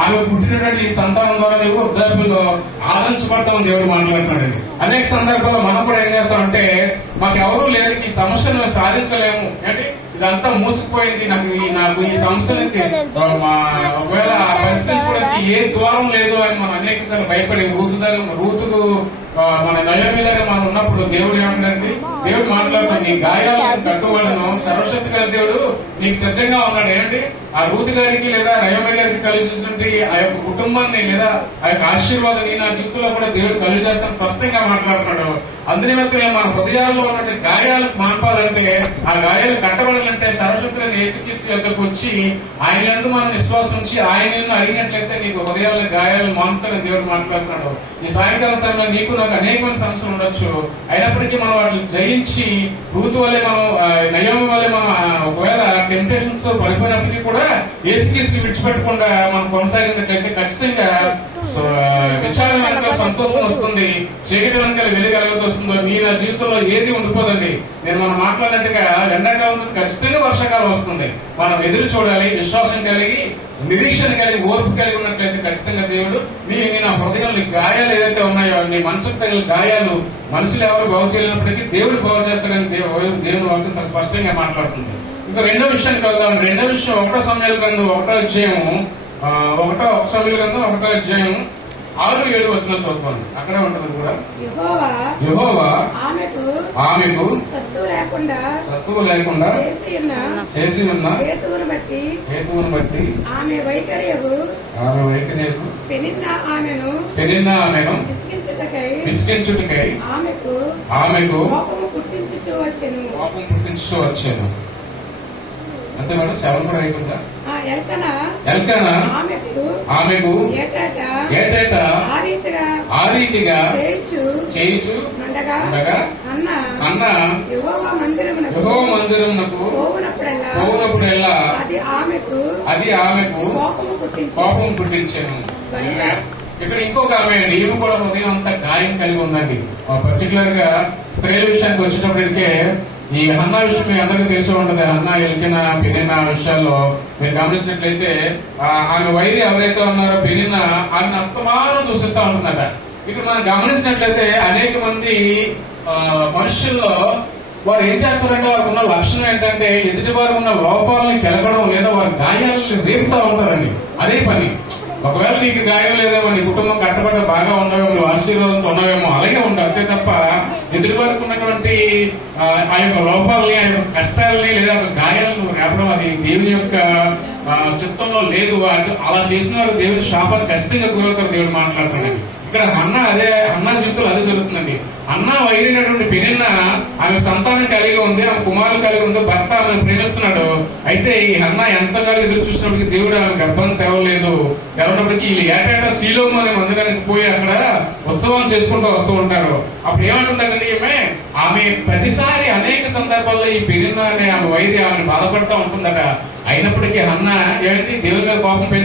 ఆమె పుట్టినటువంటి ఈ సంతానం ద్వారా నీవు వృద్ధాప్యంలో ఆదరించబడతామని దేవుడు మాట్లాడుతున్నాడు. అనేక సందర్భాల్లో మనం కూడా ఏం చేస్తామంటే మాకు ఎవరూ లేరు, ఈ సమస్యను సాధించలేము, అంటే ఇదంతా మూసుకుపోయింది, నాకు ఈ సమస్యలకి ఒకవేళ పరిష్కరించుకోవడానికి ఏ ద్వారం లేదు అని మనం అనేక సార్లు భయపడి రూతుకు మన నయోమిలాగా మనం ఉన్నప్పుడు దేవుడు ఏమంటారండి, దేవుడు మాట్లాడుతుంది నీ గాయాలను కట్టుబడను సర్వశక్తి గల దేవుడు నీకు సిద్ధంగా ఉన్నాడు. ఏంటి ఆ రూతు గారికి లేదా నయోమి గారికి కలిసినటువంటి ఆ యొక్క కుటుంబాన్ని లేదా ఆ యొక్క ఆశీర్వాదాన్ని నా జీవితంలో కూడా దేవుడు కలిసి చేస్తాను స్పష్టంగా మాట్లాడుతున్నాడు. అందునిమిత్తమే మన హృదయాల్లో ఉన్నటువంటి గాయాలు మాన్పాలంటే, ఆ గాయాలు కట్టబడాలంటే సర్వశక్తులను యేసుక్రీస్తు యొద్దకు వచ్చి ఆయన యందు మనం విశ్వాసం ఉంచి ఆయన అడిగినట్లయితే నీకు హృదయాల గాయాలు మానుతాడని దేవుడు మాట్లాడుతున్నాడు. ఈ సాయంకాల సమయంలో నీకు నాకు అనేకమైన సమస్యలు ఉండొచ్చు, అయినప్పటికీ మనం వాటిని జయించి రూతు వల్లే మనం నయోమి వల్లే మనం ఒకవేళ టెంప్టేషన్స్ పడిపోయినప్పటికీ కూడా యేసుక్రీస్తుని విడిచిపెట్టకుండా మనం కొనసాగినట్లయితే ఖచ్చితంగా విచారం వెనక సంతోషం వస్తుంది, చీకటి వెనకాల వెలుగలుగుతూ వస్తుందో నీ నా జీవితంలో ఏది ఉండిపోదండి. నేను మనం మాట్లాడినట్టుగా ఎండాకాలం ఖచ్చితంగా వర్షాకాలం వస్తుంది. మనం ఎదురు చూడాలి, విశ్వాసం కలిగి నిరీక్షణ కలిగి ఓర్పు కలిగి ఉన్నట్లయితే ఖచ్చితంగా దేవుడు నీ నా హృదయంలో గాయాలు ఏదైతే ఉన్నాయో నీ మనసుకు తగిన గాయాలు మనుషులు ఎవరు బాగు చేయలేనప్పటికీ దేవుడు బాగు చేస్తాడని దేవుని వాక్యం స్పష్టంగా మాట్లాడుతుంది. ఇంకా రెండో విషయానికి వెళ్దాం. రెండో విషయం 1 సమయాల గ్రంథం 1వ అధ్యాయం 6-7 వచనం చదువుకోండి. అక్కడే ఉంటుంది కూడా. యెహోవా ఆమెకు సత్తువు లేకుండా చేసి ఉన్న హేతువును బట్టి ఆమె వైఖరియకు పెనిన్నా ఆమెను విసిగించుటకై ఆమెకు కోపం పుట్టించుచూ వచ్చెను. అంతే మేడం. 7 కూడా అయిపోయిందా? ఎల్కనా ఆమెకు ఏటేటా ఆ రీతిగా చేయించు ఉండగా అన్న యెహోవా మందిరమునకు పోవునప్పుడెల్లా అది ఆమెకు కోపం పుట్టించాను. ఇక్కడ ఇంకొక ఆమె ఈమె కూడా హృదయం అంతా గాయం కలిగి ఉందండి. పర్టికులర్ గా స్త్రీల విషయానికి వచ్చేటప్పటికే ఈ హన్నా విషయం మీ అందరికీ తెలిసి ఉంటుంది. హన్నా ఎల్కినా పెనిన్నా విషయాల్లో మీరు గమనించినట్లయితే ఆమె వైరి ఎవరైతే ఉన్నారో పెనిన్నా ఆమెను అస్తమానం దూషిస్తూ ఉంటుందట. ఇక్కడ మనం గమనించినట్లయితే అనేక మంది మనుషుల్లో వారు ఏం చేస్తారంటే వారికి ఉన్న లక్షణం ఏంటంటే ఎదుటి వారు ఉన్న లోపాలని పెరగడం లేదా వారి గాయాలని రేపుతా ఉంటారండి. అదే పని. ఒకవేళ నీకు గాయం లేదేమో, నీ కుటుంబం కట్టబడ్డ బాగా ఉండవేమో, నువ్వు ఆశీర్వాదంతో ఉండవేమో, అలాగే ఉండవు. అంతే తప్ప ఎదుటి వరకు ఉన్నటువంటి ఆ యొక్క లోపాలని ఆ యొక్క కష్టాలని లేదా ఒక గాయాలను రేపడం అది దేవుని యొక్క చిత్తంలో లేదు. అలా చేసిన వారు దేవుని శాపాన్ని ఖచ్చితంగా గురవుతారు. దేవుడు మాట్లాడుతున్నాడు. ఇక్కడ అన్నా జీవితంలో అదే జరుగుతుందండి. అన్న వైరినటువంటి పెనిన్నా ఆమె సంతానం కలిగి ఉంది, ఆమె కుమారులు కలిగి ఉంది, భర్త ఆమెను ప్రేమిస్తున్నాడు. అయితే ఈ అన్న ఎంతగా ఎదురు చూసినప్పటికీ దేవుడు ఆమె గర్భం తెరవనప్పటికీ ఏటేటా శీలోము అనే మందిరానికి పోయి అక్కడ ఉత్సవం చేసుకుంటూ వస్తూ ఉంటారు. అప్పుడు ఏమంటుందండి ఆమె ప్రతిసారి అనేక సందర్భాల్లో ఈ పెనిన్నా అనే ఆమె వైరి ఆమెను బాధపడుతూ ఉంటుందట. అయినప్పటికీ అన్న ఏంటి దేవుడి మీద కోపం పెంచు